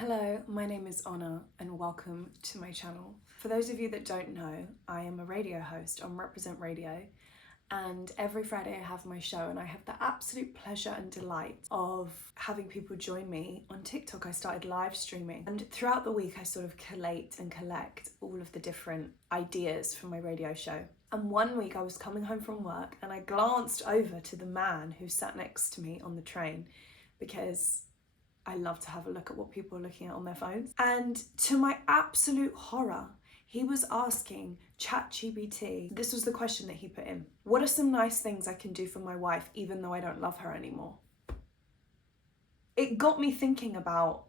Hello, my name is Honor and welcome to my channel. For those of you that don't know, I am a radio host on Reprezent Radio, and every Friday I have my show and I have the absolute pleasure and delight of having people join me on TikTok. I started live streaming, and throughout the week I sort of collate and collect all of the different ideas for my radio show. And one week I was coming home from work and I glanced over to the man who sat next to me on the train, because I love to have a look at what people are looking at on their phones. And to my absolute horror, he was asking ChatGPT, this was the question that he put in: what are some nice things I can do for my wife even though I don't love her anymore? It got me thinking about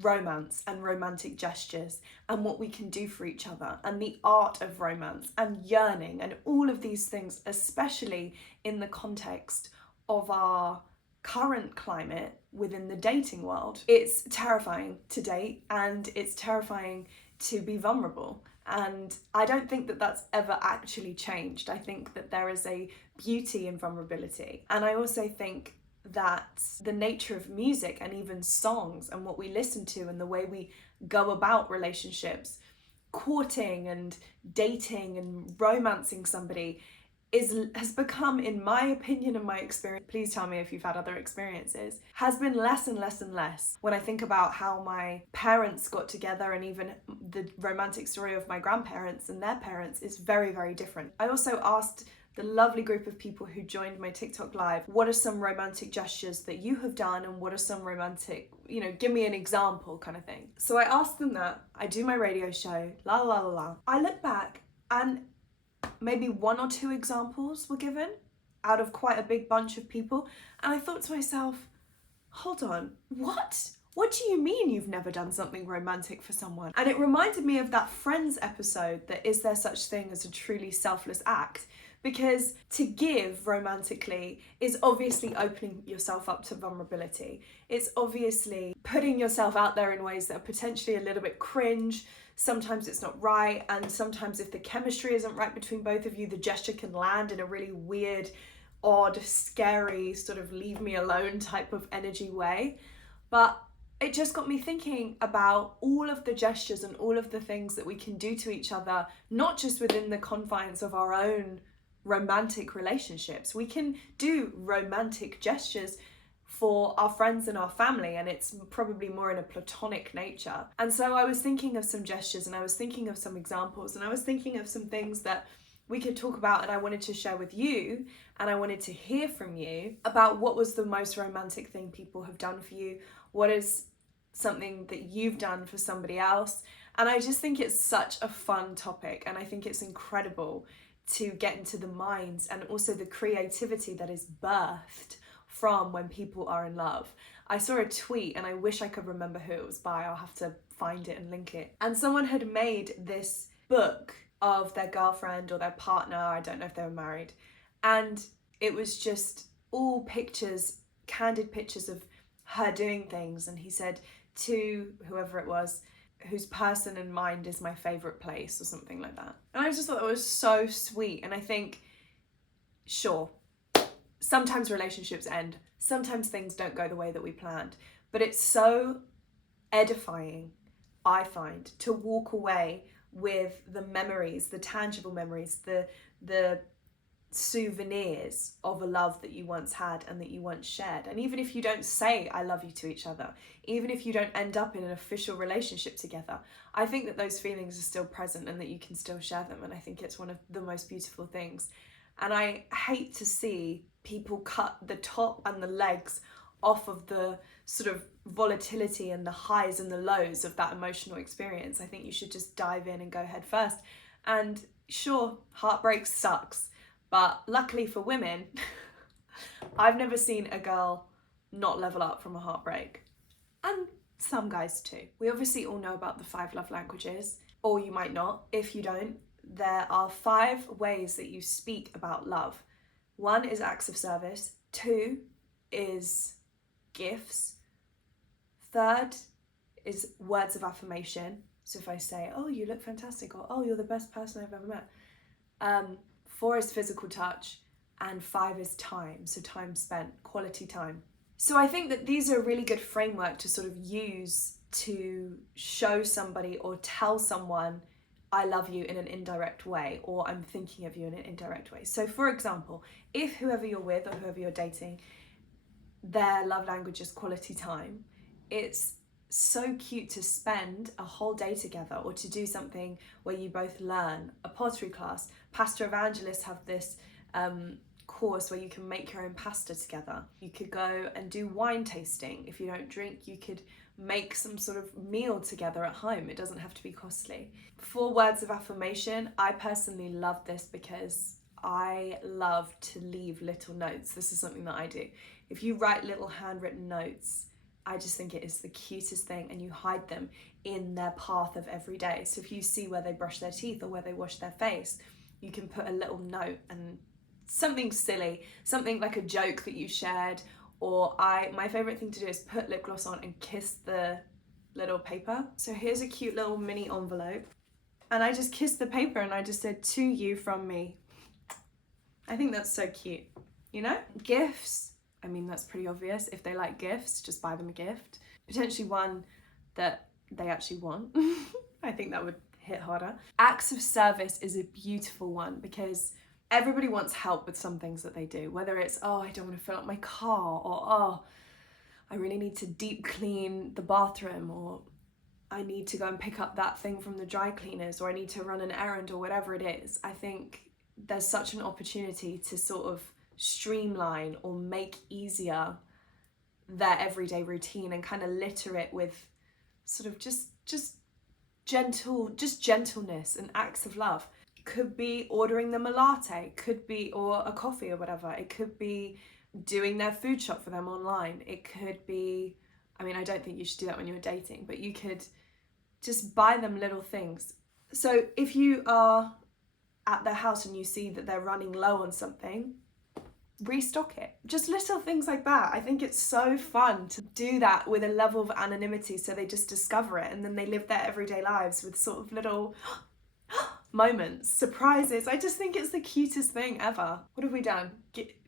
romance and romantic gestures and what we can do for each other and the art of romance and yearning and all of these things, especially in the context of our current climate within the dating world. It's terrifying to date, and it's terrifying to be vulnerable. And I don't think that that's ever actually changed. I think that there is a beauty in vulnerability. And I also think that the nature of music and even songs and what we listen to and the way we go about relationships, courting and dating and romancing somebody, has become, in my opinion and my experience, please tell me if you've had other experiences, has been less and less and less. When I think about how my parents got together, and even the romantic story of my grandparents and their parents is very, very different. I also asked the lovely group of people who joined my TikTok live, what are some romantic gestures that you have done, and what are some romantic, give me an example kind of thing. So I asked them that. I do my radio show, la la la la. I look back and maybe one or two examples were given out of quite a big bunch of people. And I thought to myself, hold on, what? What do you mean you've never done something romantic for someone? And it reminded me of that Friends episode, that is there such thing as a truly selfless act? Because to give romantically is obviously opening yourself up to vulnerability. It's obviously putting yourself out there in ways that are potentially a little bit cringe. Sometimes it's not right, and sometimes if the chemistry isn't right between both of you, the gesture can land in a really weird, odd, scary, sort of leave me alone type of energy way. But it just got me thinking about all of the gestures and all of the things that we can do to each other, not just within the confines of our own romantic relationships. We can do romantic gestures for our friends and our family, and it's probably more in a platonic nature. And so I was thinking of some gestures, and I was thinking of some examples, and I was thinking of some things that we could talk about, and I wanted to share with you, and I wanted to hear from you about what was the most romantic thing people have done for you. What is something that you've done for somebody else? And I just think it's such a fun topic, and I think it's incredible to get into the minds and also the creativity that is birthed from when people are in love. I saw a tweet, and I wish I could remember who it was by. I'll have to find it and link it. And someone had made this book of their girlfriend or their partner, I don't know if they were married, and it was just all pictures, candid pictures of her doing things. And he said, to whoever it was, whose person and mind is my favorite place, or something like that. And I just thought that was so sweet. And I think, sure, sometimes relationships end, sometimes things don't go the way that we planned, but it's so edifying, I find, to walk away with the memories, the tangible memories, the souvenirs of a love that you once had and that you once shared. And even if you don't say I love you to each other, even if you don't end up in an official relationship together, I think that those feelings are still present and that you can still share them. And I think it's one of the most beautiful things. And I hate to see people cut the top and the legs off of the sort of volatility and the highs and the lows of that emotional experience. I think you should just dive in and go head first. And sure, heartbreak sucks, but luckily for women, I've never seen a girl not level up from a heartbreak. And some guys too. We obviously all know about the 5 love languages, or you might not. If you don't, there are 5 ways that you speak about love. 1 is acts of service. 2 is gifts. 3rd is words of affirmation. So if I say, oh, you look fantastic, or oh, you're the best person I've ever met. 4 is physical touch, and 5 is time. So time spent, quality time. So I think that these are a really good framework to sort of use to show somebody or tell someone, I love you in an indirect way, or I'm thinking of you in an indirect way. So for example, if whoever you're with or whoever you're dating, their love language is quality time, it's so cute to spend a whole day together, or to do something where you both learn. A pottery class. Pastor evangelists have this course where you can make your own pasta together. You could go and do wine tasting. If you don't drink, you could make some sort of meal together at home. It doesn't have to be costly. For words of affirmation, I personally love this because I love to leave little notes. This is something that I do. If you write little handwritten notes, I just think it is the cutest thing, and you hide them in their path of every day. So if you see where they brush their teeth or where they wash their face, you can put a little note, and something silly, something like a joke that you shared. Or my favorite thing to do is put lip gloss on and kiss the little paper. So here's a cute little mini envelope, and I just kissed the paper and I just said, to you from me. I think that's so cute, you know? Gifts, I mean, that's pretty obvious. If they like gifts, just buy them a gift. Potentially one that they actually want. I think that would hit harder. Acts of service is a beautiful one, because everybody wants help with some things that they do. Whether it's, oh, I don't want to fill up my car, or oh, I really need to deep clean the bathroom, or I need to go and pick up that thing from the dry cleaners, or I need to run an errand, or whatever it is. I think there's such an opportunity to sort of streamline or make easier their everyday routine, and kind of litter it with sort of just gentleness and acts of love. It could be ordering them a latte, could be, or a coffee or whatever. It could be doing their food shop for them online. It could be, I mean, I don't think you should do that when you're dating, but you could just buy them little things. So if you are at their house and you see that they're running low on something, restock it. Just little things like that. I think it's so fun to do that with a level of anonymity, so they just discover it and then they live their everyday lives with sort of little moments, surprises. I just think it's the cutest thing ever. What have we done?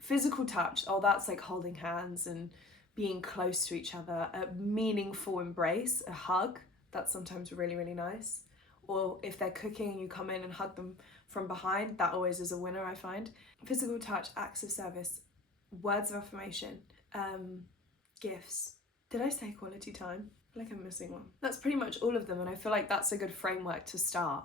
Physical touch. Oh, that's like holding hands and being close to each other. A meaningful embrace, a hug. That's sometimes really, really nice. Or if they're cooking and you come in and hug them from behind, that always is a winner, I find. Physical touch, acts of service, words of affirmation, gifts. Did I say quality time? I feel like I'm missing one. That's pretty much all of them, and I feel like that's a good framework to start.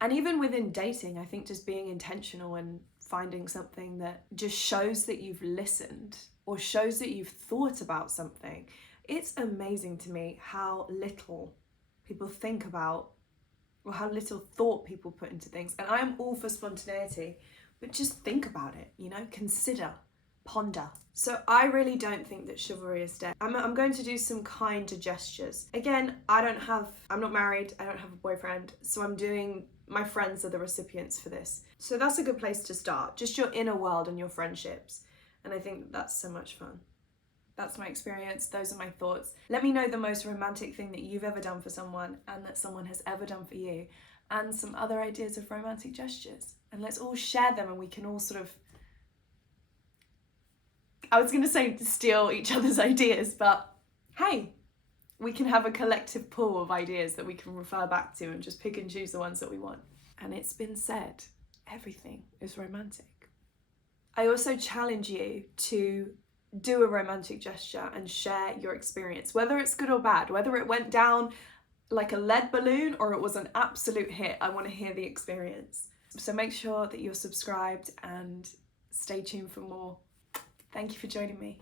And even within dating, I think just being intentional and finding something that just shows that you've listened or shows that you've thought about something. It's amazing to me how little people think about, or how little thought people put into things. And I'm all for spontaneity, but just think about it, you know, consider, ponder. So I really don't think that chivalry is dead. I'm going to do some kind gestures. Again, I'm not married, I don't have a boyfriend, so I'm doing, my friends are the recipients for this. So that's a good place to start, just your inner world and your friendships. And I think that's so much fun. That's my experience, those are my thoughts. Let me know the most romantic thing that you've ever done for someone and that someone has ever done for you, and some other ideas of romantic gestures. And let's all share them, and we can all sort of, I was gonna say steal each other's ideas, but hey, we can have a collective pool of ideas that we can refer back to and just pick and choose the ones that we want. And it's been said, everything is romantic. I also challenge you to do a romantic gesture and share your experience, whether it's good or bad, whether it went down like a lead balloon or it was an absolute hit. I want to hear the experience. So make sure that you're subscribed and stay tuned for more. Thank you for joining me.